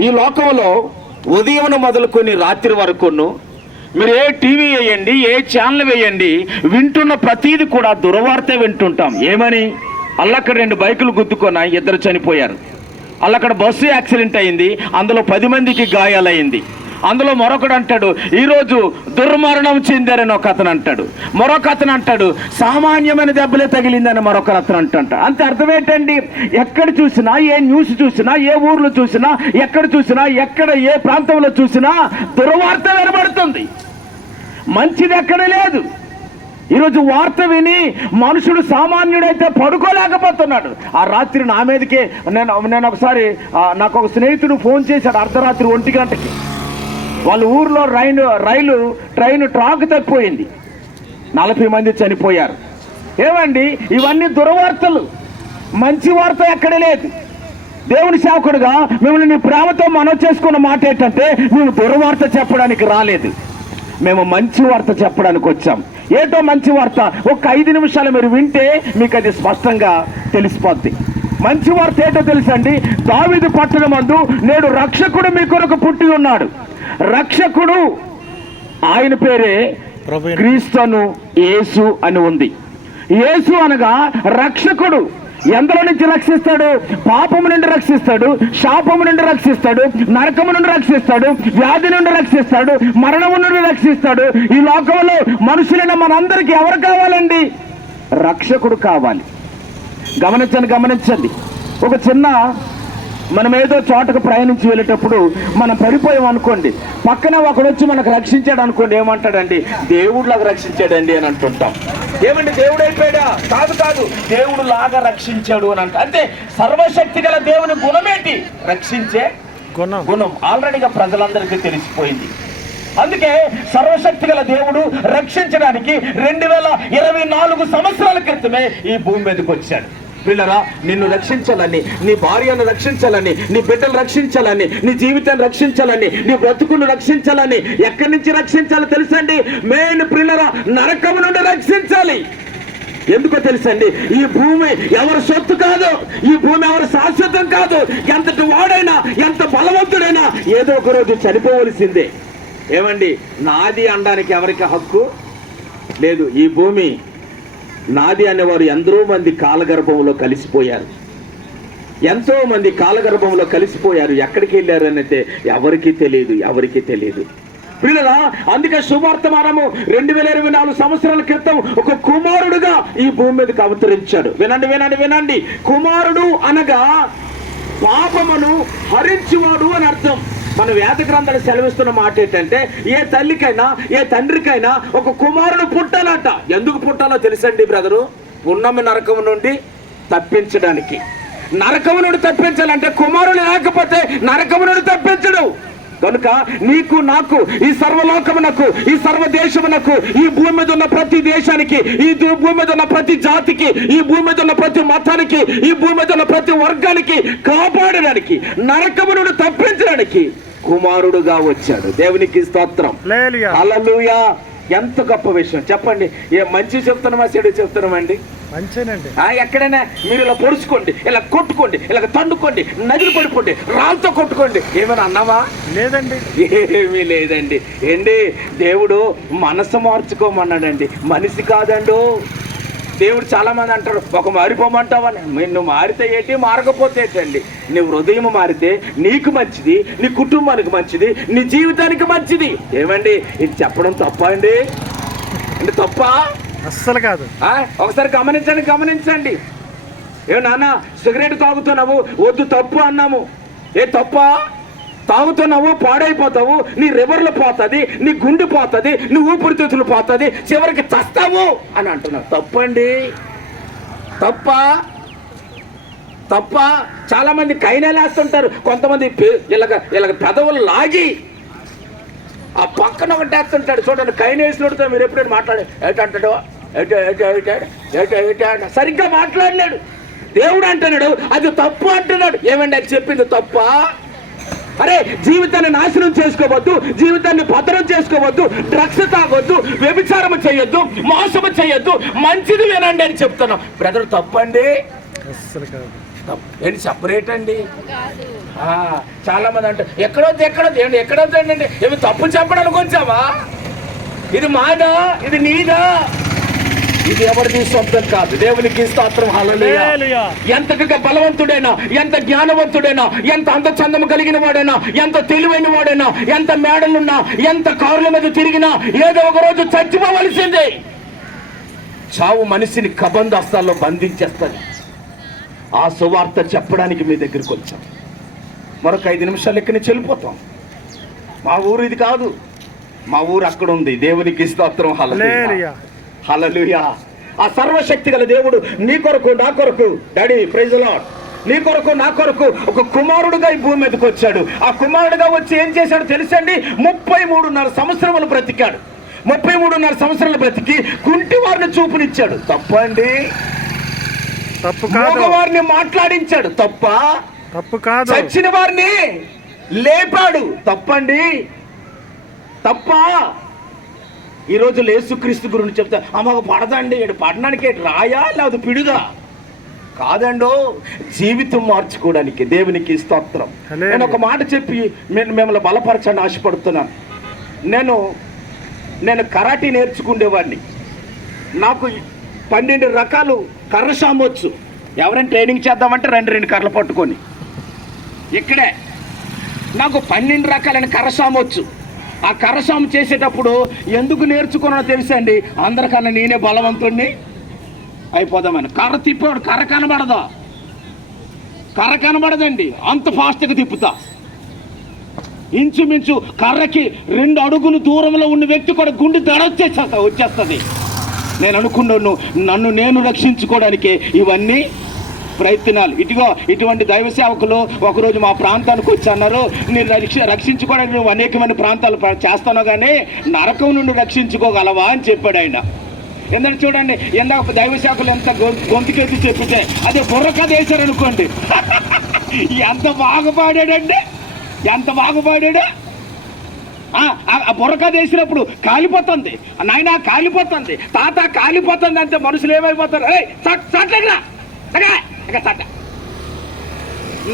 ఈ లోకంలో ఉదయం మొదలుకొని రాత్రి వరకును మీరు ఏ టీవీ వేయండి ఏ ఛానల్ వేయండి వింటున్న ప్రతీది కూడా దుర్వార్త వింటుంటాం. ఏమని? అల్లక్కడ రెండు బైకులు గుద్దుకొని ఇద్దరు చనిపోయారు. అల్లక్కడ బస్సు యాక్సిడెంట్ అయింది. అందులో పది మందికి గాయాలయ్యింది. అందులో మరొకడు అంటాడు ఈరోజు దుర్మరణం చెందారని ఒక అతను అంటాడు. మరొక అతను అంటాడు సామాన్యమైన దెబ్బలే తగిలిందని మరొక అతను అంటాడు. అంతే అర్థం ఏంటండి? ఎక్కడ చూసినా ఏ న్యూస్ చూసినా ఏ ఊర్లో చూసినా ఎక్కడ చూసినా ఎక్కడ ఏ ప్రాంతంలో చూసినా దుర్వార్త వినబడుతుంది. మంచిది ఎక్కడ లేదు. ఈరోజు వార్త విని మనుషుడు సామాన్యుడైతే పడుకోలేకపోతున్నాడు. ఆ రాత్రి నా మీదకే నేను నేను ఒకసారి నాకు ఒక స్నేహితుడు ఫోన్ చేశాడు అర్ధరాత్రి ఒంటి గంటకి. వాళ్ళ ఊర్లో రైలు రైలు ట్రైన్ ట్రాక్ తప్పిపోయింది. నలభై మంది చనిపోయారు. ఏమండి? ఇవన్నీ దురవార్తలు. మంచి వార్త ఎక్కడ లేదు. దేవుని సేవకుడుగా మిమ్మల్ని నీ ప్రేమతో మనం చేసుకున్న మాట ఏంటంటే మేము దుర్వార్త చెప్పడానికి రాలేదు. మేము మంచి వార్త చెప్పడానికి వచ్చాం. ఏటో మంచి వార్త? ఒక ఐదు నిమిషాలు మీరు వింటే మీకు అది స్పష్టంగా తెలిసిపోద్ది. మంచి వార్త ఏంటో తెలుసండి? దావిది పట్టణం మందు నేడు రక్షకుడు మీ కొరకు పుట్టి ఉన్నాడు. రక్షకుడు. ఆయన పేరే క్రీస్తును యేసు అని ఉంది. యేసు అనగా రక్షకుడు. ఎందరో నుంచి రక్షిస్తాడు? పాపము నుండి రక్షిస్తాడు శాపము నుండి రక్షిస్తాడు నరకము నుండి రక్షిస్తాడు వ్యాధి నుండి రక్షిస్తాడు మరణము నుండి రక్షిస్తాడు. ఈ లోకంలో మనుషులైన మనందరికీ ఎవరు కావాలండి? రక్షకుడు కావాలి. గమనించండి గమనించండి. ఒక చిన్న మనం ఏదో చోటకు ప్రయాణించి వెళ్ళేటప్పుడు మనం పడిపోయాం అనుకోండి. పక్కన ఒకడు వచ్చి మనకు రక్షించాడు అనుకోండి ఏమంటాడండి? దేవుడిలాగా రక్షించాడండి అని అంటుంటాం. ఏమండి దేవుడు అయిపోయాడా కాదు కాదు. దేవుడు లాగా రక్షించాడు అని అంట అంటే సర్వశక్తి గల దేవుని గుణమేంటి? రక్షించే గుణం. గుణం. ఆల్రెడీగా ప్రజలందరికీ తెలిసిపోయింది. అందుకే సర్వశక్తి గల దేవుడు రక్షించడానికి రెండు వేల ఇరవై నాలుగు సంవత్సరాల క్రితమే ఈ భూమి మీదకి వచ్చాడు. పిల్లరా నిన్ను రక్షించాలని నీ భార్యను రక్షించాలని నీ బిడ్డలు రక్షించాలని నీ జీవితాన్ని రక్షించాలని నీ బ్రతుకును రక్షించాలని ఎక్కడి నుంచి రక్షించాలో తెలుసండి? మెయిన్ పిల్లరా నరకము నుండి రక్షించాలి. ఎందుకో తెలుసండి? ఈ భూమి ఎవరి సొత్తు కాదు ఈ భూమి ఎవరి శాశ్వతం కాదు ఎంతటి వాడైనా ఎంత బలవంతుడైనా ఏదో ఒక రోజు చనిపోవలసిందే. ఏమండి? నాది అనడానికి ఎవరికి హక్కు? లేదు ఈ భూమి నాది అనేవారు ఎందరో మంది కాలగర్భంలో కలిసిపోయారు. ఎంతో మంది కాలగర్భంలో కలిసిపోయారు. ఎక్కడికి వెళ్ళారు అయితే ఎవరికీ తెలియదు ఎవరికీ తెలియదు. పిల్లలా అందుకే శుభార్థమానము రెండు వేల ఇరవై నాలుగు సంవత్సరాల క్రితం ఒక కుమారుడుగా ఈ భూమి మీదకి అవతరించాడు. వినండి వినండి వినండి. కుమారుడు అనగా పాపమును హరించువాడు అని అర్థం. మన వేద గ్రంథాలు సెలవిస్తున్న మాట ఏంటంటే ఏ తల్లికైనా ఏ తండ్రికైనా ఒక కుమారుడు పుట్టాలంట. ఎందుకు పుట్టాలో తెలుసండి బ్రదరు? ఉన్నమి నరకము నుండి తప్పించడానికి. నరకము నుండి తప్పించాలంటే కుమారుడు లేకపోతే నరకము నుండి తప్పించడు. కనుక నీకు నాకు ఈ సర్వలోకమునకు ఈ సర్వ దేశమునకు ఈ భూమి మీద ఉన్న ప్రతి దేశానికి ఈ భూమి మీద ఉన్న ప్రతి జాతికి ఈ భూమి మీద ఉన్న ప్రతి మతానికి ఈ భూమి మీద ఉన్న ప్రతి వర్గానికి కాపాడడానికి నరకము నుండి తప్పించడానికి కుమారుడుగా వచ్చాడు. దేవునికి స్తోత్రం. లేలుయా హల్లెలూయా. ఎంత గొప్ప విషయం. చెప్పండి. ఏ మంచి చెప్తున్నామా చెడు చెప్తున్నామండి? మంచినండి. ఆ, ఎక్కడైనా మీరు ఇలా పొడుచుకోండి ఇలా కొట్టుకోండి ఇలా తండుకోండి నదిలి పడిపోండి రాళ్ళతో కొట్టుకోండి. ఏమైనా అన్నావా? లేదండి. ఏమీ లేదండి. ఏంటి? దేవుడు మనసు మార్చుకోమన్నాడండి. మనిషి కాదండు. దేవుడు చాలా మంది అంటారు ఒక మారిపోమంటావని. మీరు నువ్వు మారితే ఏంటి? మారకపోతే ఏంటండి? నీ హృదయం మారితే నీకు మంచిది నీ కుటుంబానికి మంచిది నీ జీవితానికి మంచిది. ఏమండి? ఇది చెప్పడం తప్ప అండి? అంటే తప్పా? అస్సలు కాదు. ఒకసారి గమనించండి గమనించండి. ఏ నాన్న సిగరెట్ తాగుతున్నావు వద్దు తప్పు అన్నాము. ఏ తప్ప? తాగుతున్నావు పాడైపోతావు నీ రివర్లు పోతుంది నీ గుండె పోతుంది నీ ఊపిరితిత్తులు పోతుంది చివరికి చస్తావు అని అంటున్నావు తప్పండి. తప్ప తప్ప చాలా మంది కైనలేస్తుంటారు కొంతమంది ఇలాగ ఇలాగ పెదవులు లాగి ఆ పక్కన ఒకటి వేస్తుంటాడు. చూడండి కైనేసినోడితో మీరు ఎప్పుడైనా మాట్లాడే ఏటంటాడు ఏటో ఏటో ఏట ఏటో సరిగ్గా మాట్లాడలేడు. దేవుడు అంటున్నాడు అది తప్పు అంటున్నాడు. ఏమండి అది చెప్పింది తప్ప? అరే జీవితాన్ని నాశనం చేసుకోవద్దు జీవితాన్ని భద్రం చేసుకోవద్దు డ్రగ్స్ తాగొద్దు వ్యభిచారం చేయొద్దు మోసము చేయొద్దు మంచిది వినండి అని చెప్తున్నాం. బ్రదర్ తప్పండి. ఏంటి సపరేట్ అండి? చాలా మంది అంటారు ఎక్కడొద్దు ఎక్కడొద్దు ఏంటి ఎక్కడొద్దు అంటే ఏమి తప్పు చెప్పడానికి వచ్చావా? ఇది మాదా? ఇది నీదా? ఇది ఎవరిది సొంతం కాదు. దేవునికి స్తోత్రం. హల్లెలూయా. ఎంతగా బలవంతుడైనా ఎంత జ్ఞానవంతుడైనా ఎంత అందచందము కలిగిన వాడైనా ఎంత తెలివైన వాడైనా ఎంత మేడలున్నా ఎంత కారుల మీద తిరిగినా ఏదో ఒక రోజు చచ్చిపోవలసిందే. చావు మనిషిని కబందాస్తాల్లో బంధించేస్తుంది. ఆ సువార్త చెప్పడానికి మీ దగ్గరికి వచ్చాం. మరొక ఐదు నిమిషాలు ఎక్కడి నుంచి వెళ్ళిపోతాం మా ఊరు ఇది కాదు. మా ఊరు అక్కడ ఉంది. దేవునికి స్తోత్రం. హల్లెలూయా. హల్లెలూయా ఆ సర్వశక్తి గల దేవుడు నీ కొరకు నా కొరకు. డాడీ ప్రైజ్ లాడ్ నీ కొరకు నా కొరకు ఒక కుమారుడుగా ఈ భూమి మీదకి వచ్చాడు. ఆ కుమారుడుగా వచ్చి ఏం చేశాడు తెలుసండి? ముప్పై మూడున్నర సంవత్సరములు బ్రతికాడు. ముప్పై మూడున్నర సంవత్సరాలు బ్రతికి కుంటి వారిని చూపునిచ్చాడు. తప్ప అండి? తప్పు కాదు. మగవారిని మాట్లాడించాడు. తప్ప? తప్పు కాదు. చచ్చిన వారిని లేపాడు. తప్పండి? తప్ప? ఈ రోజు యేసుక్రీస్తు గురించి చెప్తా. అమ్మకు పడదండి. ఇటు పడడానికి రాయా? లేకపోతే పిడుగా? కాదండో జీవితం మార్చుకోవడానికి దేవునికి స్తోత్రం. నేను ఒక మాట చెప్పి నేను మిమ్మల్ని బలపరచని ఆశపడుతున్నాను. నేను నేను కరాటీ నేర్చుకునేవాడిని నాకు పన్నెండు రకాలు కర్ర సామొచ్చు. ఎవరైనా ట్రైనింగ్ చేద్దామంటే రెండు రెండు కర్రలు పట్టుకొని. ఇక్కడే. నాకు పన్నెండు రకాలైన కర్రసాము వచ్చు ఆ కర్రసాము చేసేటప్పుడు ఎందుకు నేర్చుకున్నా తెలుసండి అందరికన్నా నేనే బలవంతుణ్ణి. అయిపోదామని. కర్ర తిప్పేవాడు కర్ర కనబడదా? కర్ర కనబడదండి. అంత ఫాస్ట్గా తిప్పుతా. ఇంచుమించు కర్రకి రెండు అడుగులు దూరంలో ఉన్న వ్యక్తి కూడా గుండె దడ వచ్చేస్తా వచ్చేస్తుంది. నేను అనుకున్నాను నన్ను నేను రక్షించుకోవడానికే ఇవన్నీ ప్రయత్నాలు. ఇదిగో ఇటువంటి దైవ సేవకులు ఒకరోజు మా ప్రాంతానికి వచ్చి అన్నారు నేను రక్ష రక్షించుకోవడానికి నువ్వు అనేకమైన ప్రాంతాలు చేస్తాను కానీ నరకం నుండి రక్షించుకోగలవా? అని చెప్పాడు ఆయన. ఎందుకంటే చూడండి ఎందాక దైవ సేవకులు ఎంత గొంతుకెత్తి చెప్పితే అదే బుర్ర వేశారనుకోండి. ఎంత బాగా పాడాడండి ఎంత బాగా పాడాడు ఆ, ఆ- బుర్రక వేసినప్పుడు కాలిపోతుంది. నాయన కాలిపోతుంది. తాత కాలిపోతుంది అంటే మనుషులు ఏమైపోతారు? ఏయ్, ఇక చట్లెట్రా.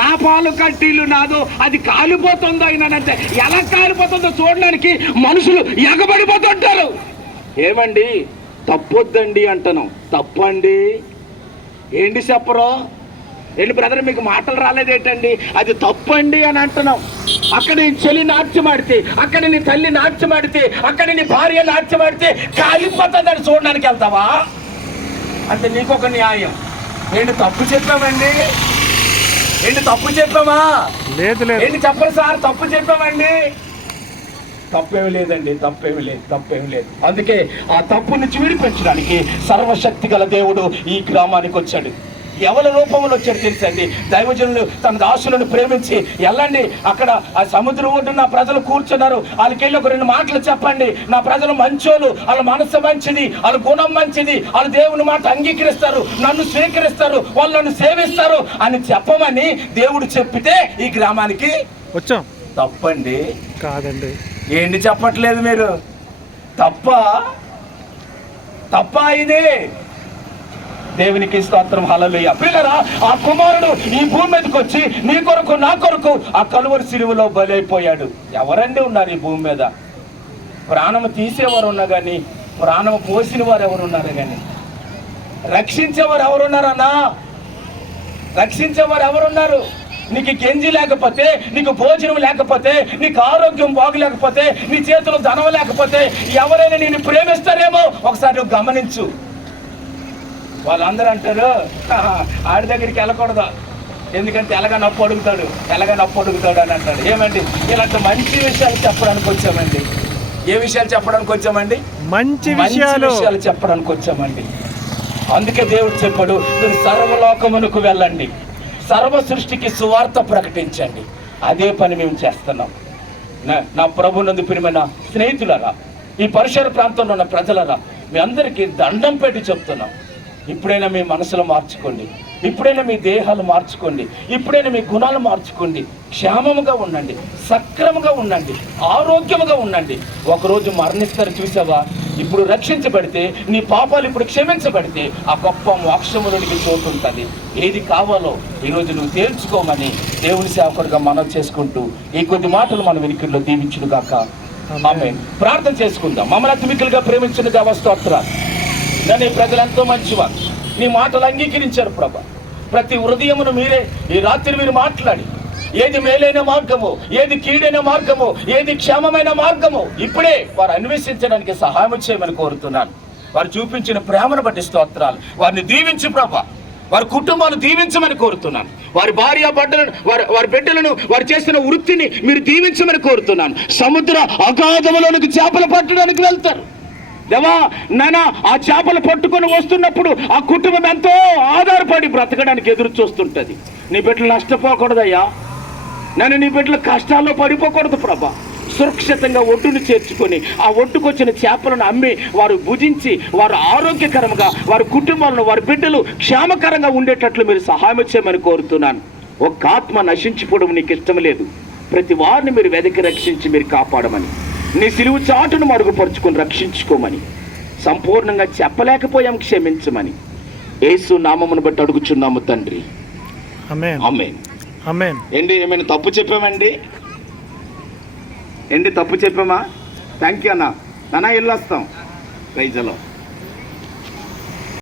నా పాలు కట్టీలు నాదు అది కాలిపోతుందో అయినానంటే ఎలా కాలిపోతుందో చూడడానికి మనుషులు ఎగబడిపోతుంటారు. ఏమండి? తప్పొద్దండి అంటాను తప్పండి. ఏంటి చెప్పరు? ఏంటి బ్రదర్ మీకు మాటలు రాలేదేటండి? అది తప్పండి అని అంటున్నాం. అక్కడ నీ చెల్లి నాట్యమాడితే అక్కడ నీ తల్లి నాట్యమాడితే అక్కడ నీ భార్య నాట్యమాడితే కాలిపోతుందని చూడడానికి వెళ్తావా? అంటే నీకొక న్యాయం. ఏంటి తప్పు చెప్పామండి? ఏంటి తప్పు చెప్పామా? లేదు లేదు. ఏంటి చెప్పరు సార్ తప్పు చెప్పామండి? తప్పేమి లేదండి తప్పేమి లేదు తప్పేమి లేదు. అందుకే ఆ తప్పు నుంచి విడిపించడానికి సర్వశక్తి గల దేవుడు ఈ గ్రామానికి వచ్చాడు. ఎవరి రూపంలో వచ్చాడు తెలుసండి. దైవజనులు తన దాసులను ప్రేమించి వెళ్ళండి అక్కడ ఆ సముద్రం ఒడ్డున నా ప్రజలు కూర్చున్నారు. వాళ్ళకెళ్ళి ఒక రెండు మాటలు చెప్పండి. నా ప్రజలు మంచోళ్ళు వాళ్ళ మనసు మంచిది వాళ్ళ గుణం మంచిది వాళ్ళ దేవుని మాట అంగీకరిస్తారు నన్ను స్వీకరిస్తారు వాళ్ళు నన్ను సేవిస్తారు అని చెప్పమని దేవుడు చెప్పితే ఈ గ్రామానికి వచ్చాం. తప్పండి. కాదండి. ఏంటి చెప్పట్లేదు మీరు? తప్ప? తప్ప ఇది? దేవునికి స్తోత్రం హల్లెలూయ. పిల్లరా ఆ కుమారుడు ఈ భూమి మీదకి వచ్చి నీ కొరకు నా కొరకు ఆ కలువరి సిలువలో బలైపోయాడు. ఎవరండి ఉన్నారు ఈ భూమి మీద? ప్రాణము తీసేవారు ఉన్నా కానీ ప్రాణము పోసిన వారు ఎవరు ఉన్నారు కానీ రక్షించేవారు ఎవరున్నారన్నా రక్షించేవారు ఎవరున్నారు నీకు గెంజి లేకపోతే నీకు భోజనం లేకపోతే నీకు ఆరోగ్యం బాగలేకపోతే నీ చేతిలో ధనం లేకపోతే ఎవరైనా నేను ప్రేమిస్తారేమో? ఒకసారి నువ్వు గమనించు. వాళ్ళందరూ అంటారు "ఆహా, ఆడి దగ్గరికి వెళ్ళకూడదు. ఎందుకంటే ఎలాగ నప్పు అడుగుతాడు ఎలాగ నప్పు అడుగుతాడు అని అంటాడు. ఏమండి? ఇలాంటి మంచి విషయాలు చెప్పడానికి వచ్చామండి. ఏ విషయాలు చెప్పడానికి వచ్చామండి? మంచి విషయాలు. విషయాలు చెప్పడానికి వచ్చామండి. అందుకే దేవుడు చెప్పాడు మీరు సర్వలోకమునకు వెళ్ళండి. సర్వ సృష్టికి సువార్త ప్రకటించండి. అదే పని మేము చేస్తున్నాం. నా- నా ప్రభు నందు ప్రియమైన స్నేహితులరా ఈ పరిసర ప్రాంతంలో ఉన్న ప్రజలరా మీ అందరికీ దండం పెట్టి చెప్తున్నాం. ఇప్పుడైనా మీ మనసులో మార్చుకోండి. ఇప్పుడైనా మీ దేహాలు మార్చుకోండి. ఇప్పుడైనా మీ గుణాలు మార్చుకోండి. క్షేమముగా ఉండండి. సక్రమంగా ఉండండి. ఆరోగ్యముగా ఉండండి. ఒకరోజు మరణిస్తారు చూసావా? ఇప్పుడు రక్షించబడితే నీ పాపాలు ఇప్పుడు క్షమించబడితే ఆ గొప్ప మోక్షములోనికి చోటు ఉంటుంది ఏది కావాలో ఈరోజు నువ్వు తేల్చుకోమని దేవుని సేవకుడిగా మనం చేసుకుంటూ ఈ కొద్ది మాటలు మన వెనుకల్లో దీవించును గాక ఆమె ప్రార్థన చేసుకుందాం. మమ్మల్ని అతిమికలుగా ప్రేమించిన దేవ స్తోత్రాలు నన్ను ప్రజలంతో మంచివారు. నీ మాటలు అంగీకరించారు ప్రభ. ప్రతి హృదయమును మీరే ఈ రాత్రి మీరు మాట్లాడి. ఏది మేలైన మార్గము ఏది కీడైన మార్గము ఏది క్షేమమైన మార్గము ఇప్పుడే వారు అన్వేషించడానికి సహాయం చేయమని కోరుతున్నాను. వారు చూపించిన ప్రేమను బట్టి స్తోత్రాలు. వారిని దీవించు ప్రభ. వారి కుటుంబాన్ని దీవించమని కోరుతున్నాను. వారి భార్య బిడ్డలను వారి వారి బిడ్డలను వారు చేసిన వృత్తిని మీరు దీవించమని కోరుతున్నాను. సముద్ర అగాధములోనికి చేపలు పట్టడానికి వెళ్తారు. దేవా నాన్న ఆ చేపలు పట్టుకొని వస్తున్నప్పుడు ఆ కుటుంబం ఎంతో ఆధారపడి బ్రతకడానికి ఎదురు చూస్తుంటుంది. నీ బిడ్డలు నష్టపోకూడదయ్యా. నన్ను నీ బిడ్డలు కష్టాల్లో పడిపోకూడదు ప్రభా. సురక్షితంగా ఒడ్డును చేర్చుకొని ఆ ఒడ్డుకొచ్చిన చేపలను అమ్మి వారు భుజించి వారు ఆరోగ్యకరంగా వారి కుటుంబాలను వారి బిడ్డలు క్షేమకరంగా ఉండేటట్లు మీరు సహాయం చేయమని కోరుతున్నాను. ఒక్క ఆత్మ నశించిపోవడం నీకు ఇష్టం లేదు. ప్రతి వారిని మీరు వెదకి రక్షించి మీరు కాపాడమని. నీ సిలువు చాటును మరుగుపరుచుకొని రక్షించుకోమని సంపూర్ణంగా చెప్పలేకపోయాం క్షమించమని. యేసు నామమును బట్టి అడుగుచున్నాము తండ్రి. ఏంటి ఏమైనా తప్పు చెప్పామండి? ఏంటి తప్పు చెప్పామా? థ్యాంక్ యూ అన్న. నాన్న వెళ్ళొస్తాం. ప్రైజలో